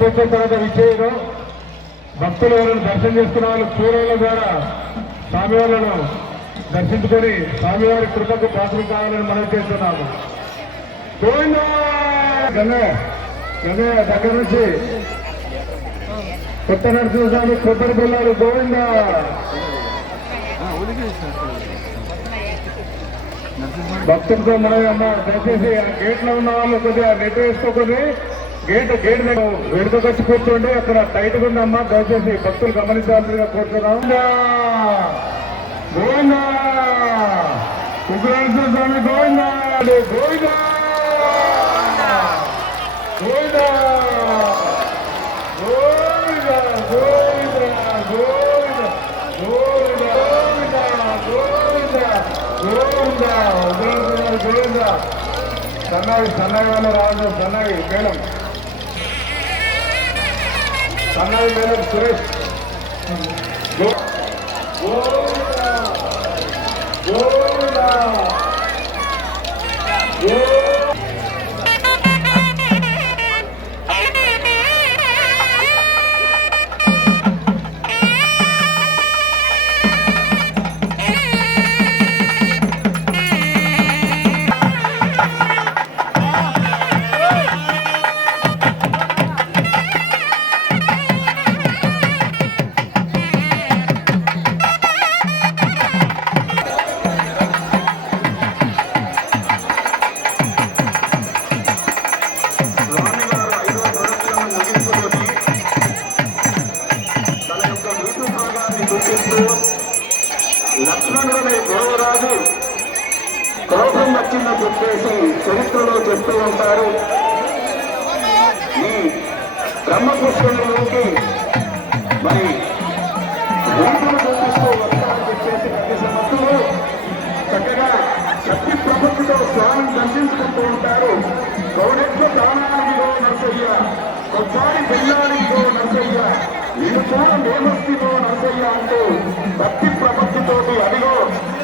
తెప్పించిన తర్వాత విజయను భక్తులు ఎవరైనా దర్శనం చేసుకున్న వాళ్ళు పూర్వుల ద్వారా స్వామివారులను దర్శించుకొని స్వామివారి కృపకు పాత్ర కావాలని మనం చేస్తున్నాము. గంగయ్య దగ్గర నుంచి కొత్త నరసింహస్వామి కొబ్బరి పిల్లలు గోవింద. భక్తులతో మనం అమ్మ దయచేసి ఆ గేట్ లో ఉన్న వాళ్ళు కొద్దిగా నెట్ వేసుకోకొని గేట్ వేడుకొచ్చి కూర్చోండి. అక్కడ టైట్ గా ఉందమ్మా, దయచేసి భక్తులు గమనించాల్సిందిగా కోరుతున్నాం. గోవింద ఉగ్రనరసింహ స్వామి గోవింద గోవింద గోవింద గోవింద గోవింద గోవింద గోవింద గోవింద గోవింద ఉగ్రనరసింహ గోవింద. సన్నాయి వల్ల రాజు సన్నాయి మేళం, సన్నాయి మేళం సురేష్. లక్ష్మణుడనే దేవరాజు క్రోధం వచ్చిందని చెప్పేసి చరిత్రలో చెప్తూ ఉంటారు. ఈ బ్రహ్మపుష్పంలోకి మరి రైతులు చూపిస్తూ వస్తారని చెప్పేసి ప్రతి సంవత్సరం చక్కగా శక్తి ప్రపత్తితో స్వామిని దర్శించుకుంటూ ఉంటారు. గౌడెట్లు దానానికో నరసయ్య, కొద్దారి బెల్లానికో నరసయ్య, నేను కూడా మేమస్తిలో నరసయ్య అంటూ భక్తి ప్రపత్తితోటి అదిగో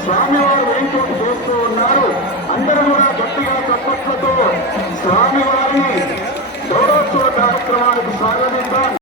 స్వామివారు వేంకోటి చేస్తూ ఉన్నారు. అందరూ కూడా గట్టిగా చప్పట్లతో స్వామివారిని